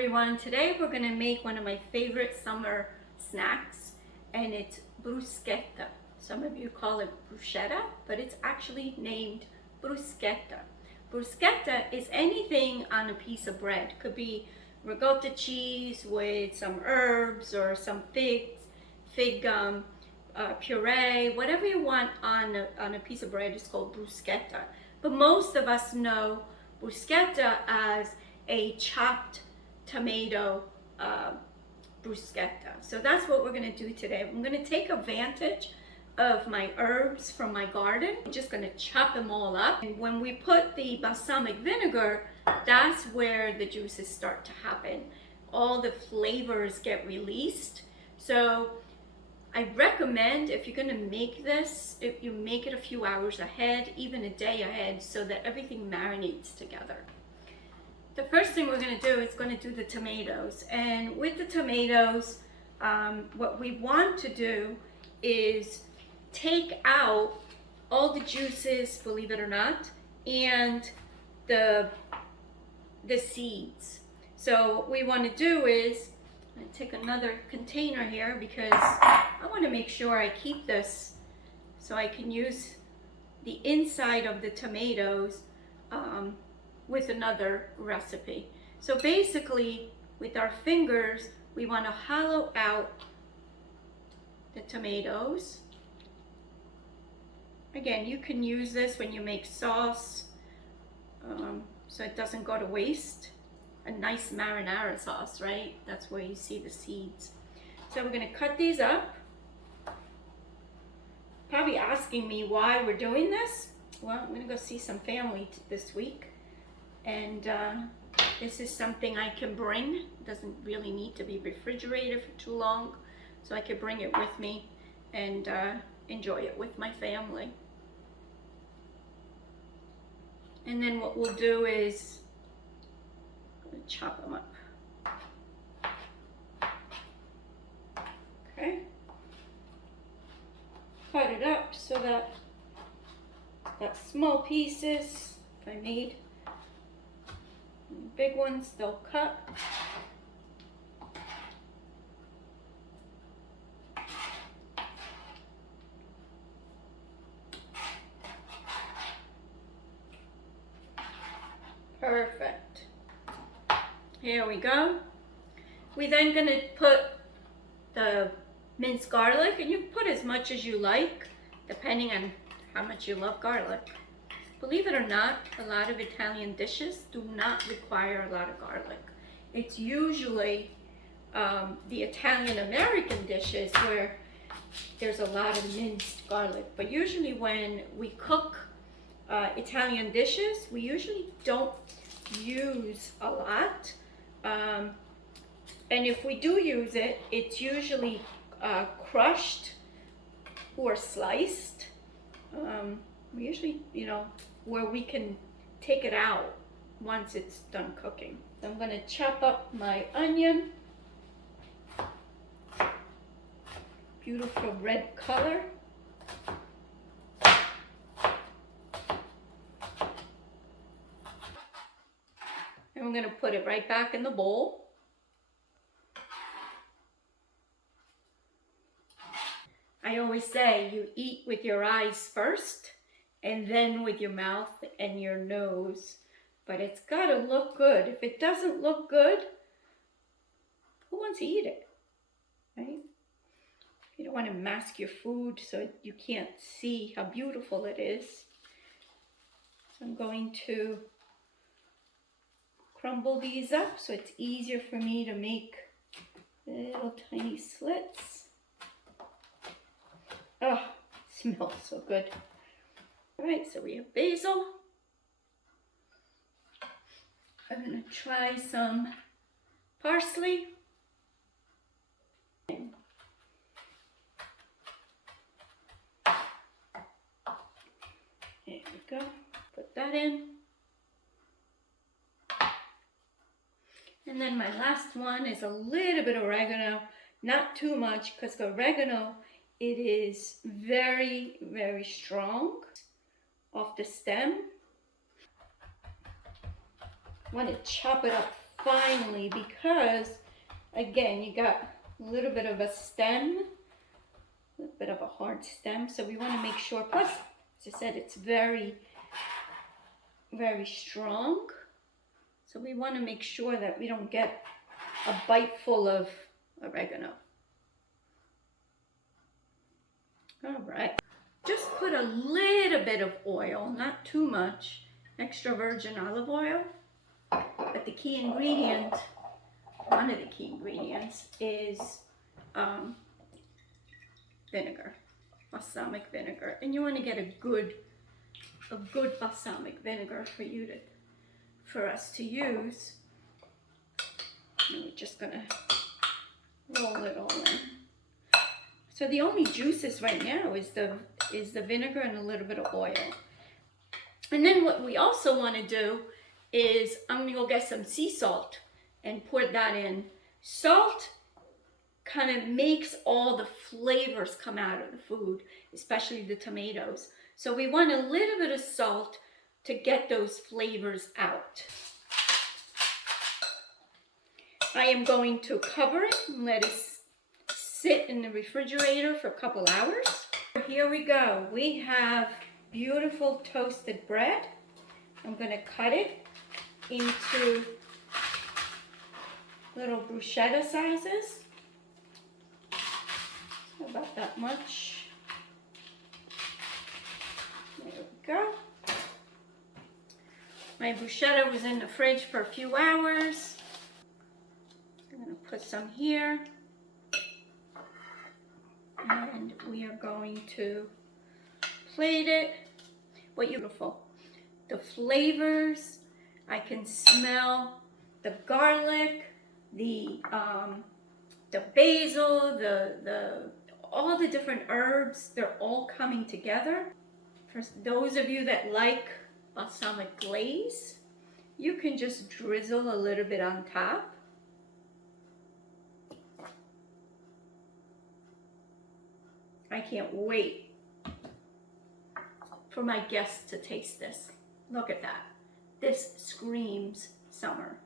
everyone. Today we're going to make one of my favorite summer snacks, and it's bruschetta. Some of you call it bruschetta, but it's actually named bruschetta. Bruschetta is anything on a piece of bread. Could be ricotta cheese with some herbs or some fig puree. Whatever you want on a piece of bread is called bruschetta. But most of us know bruschetta as a chopped tomato bruschetta. So that's what we're going to do today. I'm going to take advantage of my herbs from my garden. I'm just going to chop them all up. And when we put the balsamic vinegar, that's where the juices start to happen. All the flavors get released. So I recommend, if you're going to make this, if you make it a few hours ahead, even a day ahead, so that everything marinates together. The first thing we're going to do is going to do the tomatoes. And with the tomatoes, what we want to do is take out all the juices, believe it or not, and the seeds. So what we want to do is, I'm going to take another container here because I want to make sure I keep this so I can use the inside of the tomatoes with another recipe. So basically, with our fingers, we want to hollow out the tomatoes. Again, you can use this when you make sauce, so it doesn't go to waste. A nice marinara sauce, right? That's where you see the seeds. So we're going to cut these up. Probably asking me why we're doing this. Well, I'm going to go see some family this week. And this is something I can bring. It doesn't really need to be refrigerated for too long. So I could bring it with me and enjoy it with my family. And then what we'll do is chop them up. Okay. Cut it up so that small pieces, if I made big ones, they'll cut. Perfect. Here we go. We're then going to put the minced garlic, and you put as much as you like, depending on how much you love garlic. Believe it or not, a lot of Italian dishes do not require a lot of garlic. It's usually the Italian-American dishes where there's a lot of minced garlic. But usually when we cook Italian dishes, we usually don't use a lot. And if we do use it, it's usually crushed or sliced. We usually, where we can take it out once it's done cooking. So I'm going to chop up my onion. Beautiful red color. And we're going to put it right back in the bowl. I always say you eat with your eyes first and then with your mouth and your nose. But it's got to look good. If it doesn't look good, who wants to eat it? Right? You don't want to mask your food so you can't see how beautiful it is. So I'm going to crumble these up so it's easier for me to make little tiny slits. Oh, smells so good. All right, so we have basil. I'm going to try some parsley. There we go. Put that in. And then my last one is a little bit of oregano. Not too much, because oregano, it is very, very strong off the stem. I want to chop it up finely, because again, you got a little bit of a stem, a little bit of a hard stem, so we want to make sure, plus, as I said, it's very, very strong, so we want to make sure that we don't get a bite full of oregano. All right, just put a little bit of oil, not too much, extra virgin olive oil, but the key ingredient, one of the key ingredients is vinegar, balsamic vinegar, and you want to get a good balsamic vinegar for us to use. And we're just gonna roll it all in. So the only juices right now is the vinegar and a little bit of oil. And then what we also want to do is I'm gonna go get some sea salt and pour that in. Salt kind of makes all the flavors come out of the food, especially the tomatoes. So we want a little bit of salt to get those flavors out. I am going to cover it and let it sit in the refrigerator for a couple hours. Here we go. We have beautiful toasted bread. I'm going to cut it into little bruschetta sizes. About that much. There we go. My bruschetta was in the fridge for a few hours. I'm going to put some here. And we are going to plate it. What beautiful. The flavors, I can smell the garlic, the basil, all the different herbs, they're all coming together. For those of you that like balsamic glaze, you can just drizzle a little bit on top. I can't wait for my guests to taste this. Look at that. This screams summer.